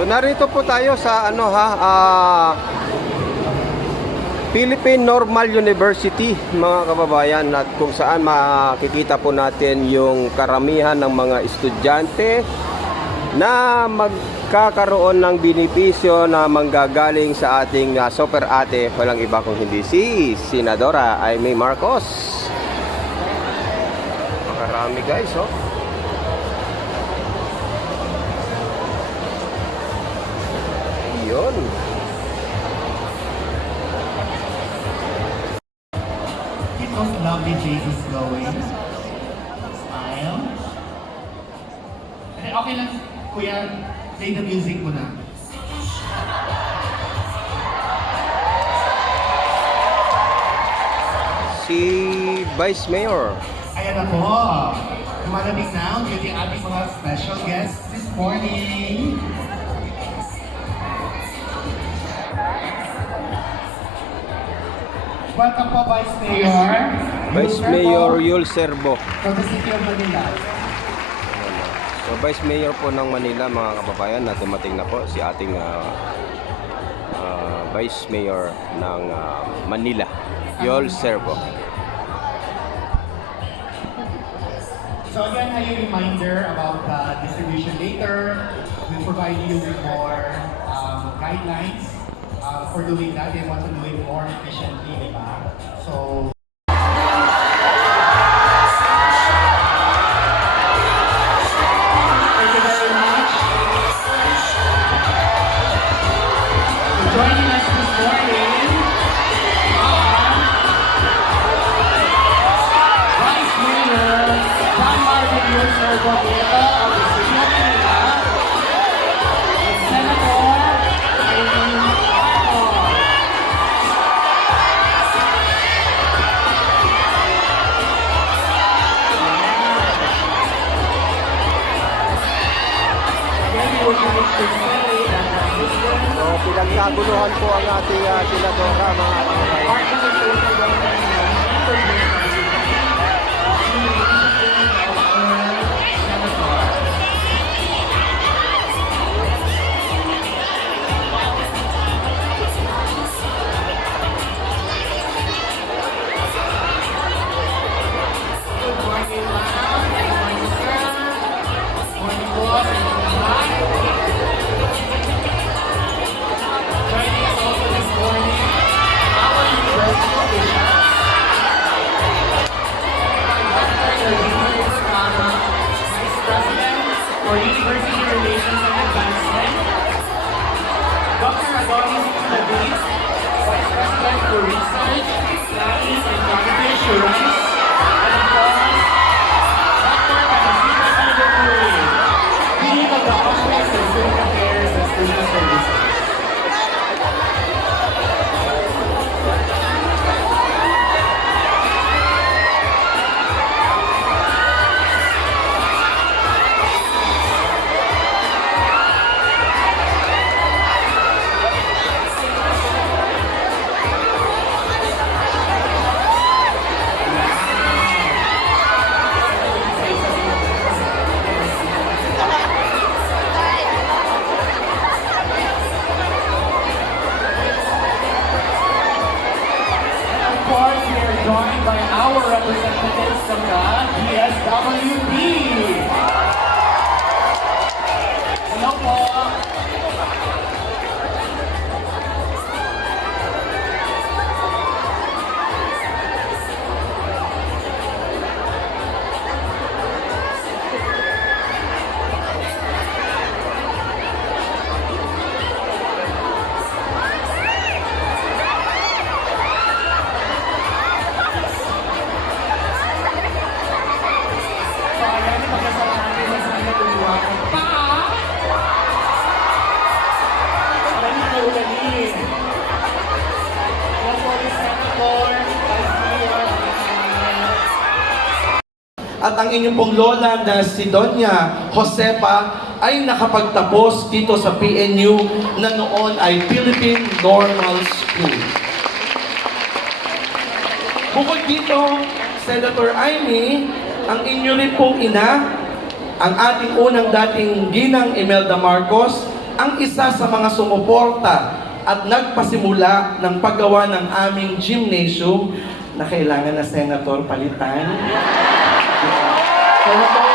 So narito po tayo sa Philippine Normal University, mga kababayan, at kung saan makikita po natin yung karamihan ng mga estudyante na magkakaroon ng benepisyo na manggagaling sa ating super ate, walang iba kung hindi si Senadora Amy Marcos. Makarami guys, oh. Yun. Keep those lovely Jesus going. Smile. And okay lang, Kuya, play the music mo na. Si Vice Mayor. Ayan na po. Lumalabig na ang ating mga special guests this morning. Welcome po, Vice Mayor. Vice Mayor Yul Serbo. From the City of Manila. So Vice Mayor po ng Manila, mga kababayan, na dumating na po si ating Vice Mayor ng Manila, Yul Serbo. So again, a reminder about distribution later. We'll provide you with more guidelines for doing that. They want to do it more efficiently, di ba? So thank you very much for joining us this morning. Vice Mayor John Marvin Yul Serbo of the City of Manila, and Senator Amy Marcos. Again, we would like to say that this So pinagkaguluhan po ang ating Senadora, mga kababayan. for University Relations and Advancement, Dr. Adonis David, Vice President for Research, Studies and Quality Assurance, and of course, Dr. Kanisita Tadopuri, Dean of the Office of Student Affairs and Student Services. Joined by our representatives from the DSWD. Hello po. At ang inyong pong lola na si Doña Josepa ay nakapagtapos dito sa PNU na noon ay Philippine Normal School. Bukod dito, Senator Amy, ang inyo rin pong ina, ang ating unang dating ginang Imelda Marcos, ang isa sa mga sumuporta at nagpasimula ng paggawa ng aming gymnasium na kailangan na Senator palitan. Senator!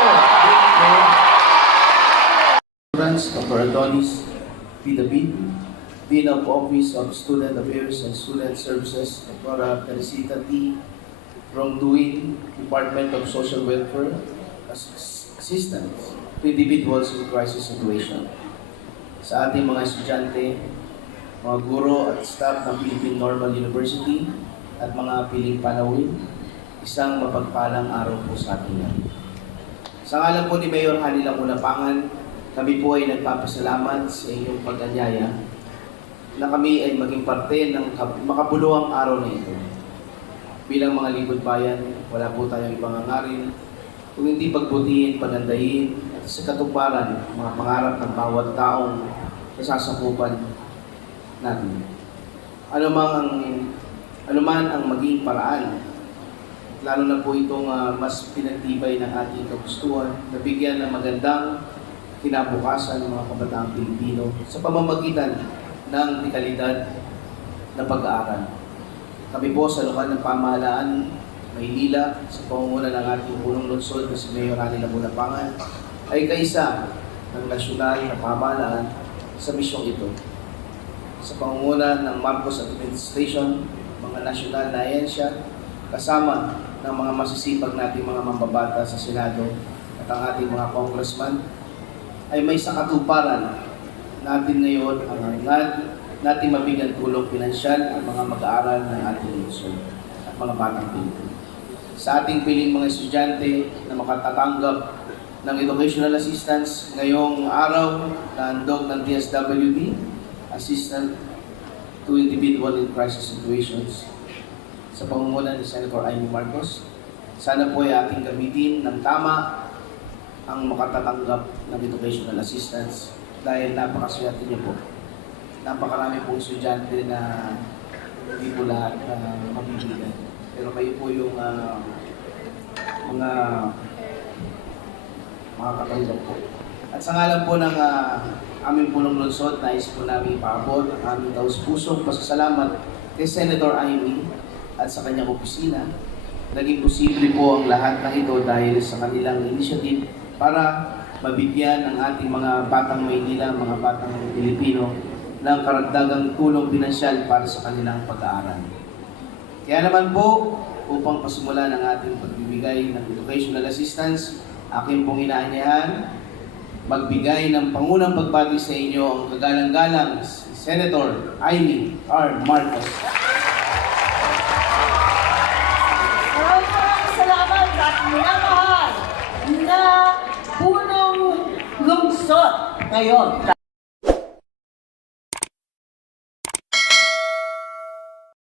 Dr. Adonis P. David, Dean of Office of Student Affairs and Student Services, Dr. Teresita T. Wrongdoing, Department of Social Welfare, Assistance to Individuals in Crisis Situation. Sa ating mga estudyante, mga guro at staff ng Philippine Normal University at mga piling panawin, isang mapagpalang araw po sa ating lahat. Sa ngalan po ni Mayor Hanila Unapangan, kami po ay nagpapasalamat sa inyong pag-anyaya na kami ay maging parte ng makabuluhang araw na ito. Bilang mga lingkod bayan, wala po tayong ibang hangarin kung hindi pagbutihin, pagandahin at sa katuparan mga pangarap ng bawat taong nasasakupan natin. Anuman ang maging paraan, lalo na po itong mas pinagtibay ng ating kagustuhan na bigyan ng magandang kinabukasan ng mga kabataang Pilipino sa pamamagitan ng dekalidad na pag-aaral. Kami po sa lokal ng pamahalaan, Maynila, sa pangunguna ng ating punong lungsod na si Mayor Hanila Unapangan, ay kaisa ng nasyonal na pamahalaan sa misyong ito. Sa pangunguna ng Marcos Administration, mga nasyonal na ahensya, kasama ng mga masisipag nating mga mambabata sa Senado at ang ating mga congressman, ay may sakatuparan natin ngayon ang hangad natin mabigyan tulong pinansyal ang mga mag-aaral ng ating lungsod at mga batang Pilipino. Sa ating piling mga estudyante na makatatanggap ng educational assistance ngayong araw na handog ng DSWD, Assistant to Individual in Crisis Situations, sa pangunguna ni Senator Amy Marcos, sana po ay ating gamitin ng tama ang makatatanggap ng educational assistance dahil napakaswerte niyo po. Napakarami pong estudyante na hindi po lahat mabibigyan. Pero kayo po yung mga makakatanggap po. At sa ngalan po ng aming punong lungsod, nais po namin ipaabot ang aming taus-pusong pasasalamat kay Senator Amy at sa kanyang opisina. Naging posible po ang lahat ng ito dahil sa kanilang initiative para mabigyan ng ating mga batang Maynila, mga batang Pilipino ng karagdagang tulong pinansyal para sa kanilang pag-aaral. Kaya naman po, upang pasimula ng ating pagbibigay ng educational assistance, aking pong inaanyahan, magbigay ng pangunang pagbati sa inyo ang kagalang-galang si Senator Amy R. Marcos. Maraming salamat sa ating minamahal na punong lungsod ngayon.